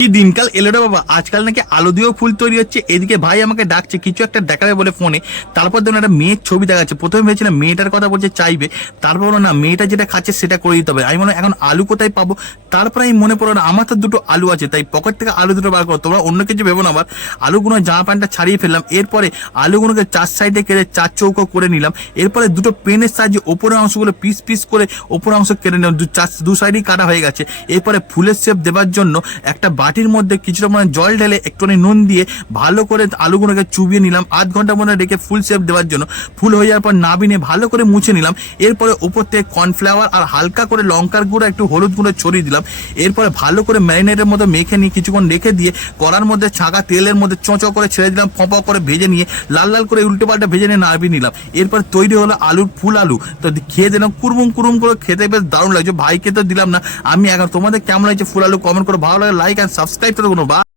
কি দিনকাল এলো রে বাবা। আজকাল নাকি আলু দিয়েও ফুল তৈরি হচ্ছে। এদিকে ভাই আমাকে ডাকছে, কিছু একটা দেখাবে বলে ফোনে তারপর ধরুন একটা মেয়ের ছবি দেখাচ্ছে। প্রথমে ভেবেছিলাম মেয়েটার কথা বলছে, চাইবে। তারপর না, মেয়েটা যেটা খাচ্ছে সেটা করে দিতে হবে। আমি মনে এখন আলু কোথায় পাবো? তারপরে আমি মনে পড়ল না আমার তো দুটো আলু আছে, তাই পকেট থেকে আলু দুটো বার করো। তোমরা অন্য কিছু ভেবো না আবার। আলুগুলো জামা প্যান্টটা ছাড়িয়ে ফেললাম। এরপরে আলুগুলোকে চার সাইডে কেটে, চার চৌকো করে নিলাম। এরপরে দুটো পেনের সাহায্যে ওপরের অংশগুলো পিস পিস করে ওপরের অংশ কেটে নিলাম। দু চার, দু সাইডেই কাটা হয়ে গেছে। এরপরে ফুলের শেপ দেওয়ার জন্য একটা বাটির মধ্যে কিছুটা মানে জল ঢেলে একটুখানি নুন দিয়ে ভালো করে আলুগুলোকে চুবিয়ে নিলাম। আধ ঘণ্টা মনে রেখে ফুল শেপ দেওয়ার জন্য। ফুল হয়ে যাওয়ার পর নাবিনে ভালো করে মুছে নিলাম। এরপরে ওপর থেকে কর্নফ্লাওয়ার আর হালকা করে লঙ্কার গুঁড়ো, একটু হলুদ গুঁড়ো ছড়িয়ে দিলাম। এরপরে ভালো করে ম্যারিনেটের মতো মেখে নিয়ে কিছুক্ষণ রেখে দিয়ে কড়ার মধ্যে ছাঁকা তেলের মধ্যে চোঁচো করে ছেড়ে দিলাম ফপা করে ভেজে নিয়ে লাল লাল করে উল্টে পাল্টা ভেজে নিয়ে নাড়বি নিলাম। এরপর তৈরি হলো আলুর ফুল আলু। তো খেয়ে দিলাম কুরুম কুরুম করে খেতে বেশ দারুণ লাগছে। ভাইকে তো দিলাম না। আমি এখন, তোমাদের কেমন লাগছে ফুল আলু? কমেন্ট করে। ভালো লাগে লাইক অ্যান্ড subscribe చేసుకును bar.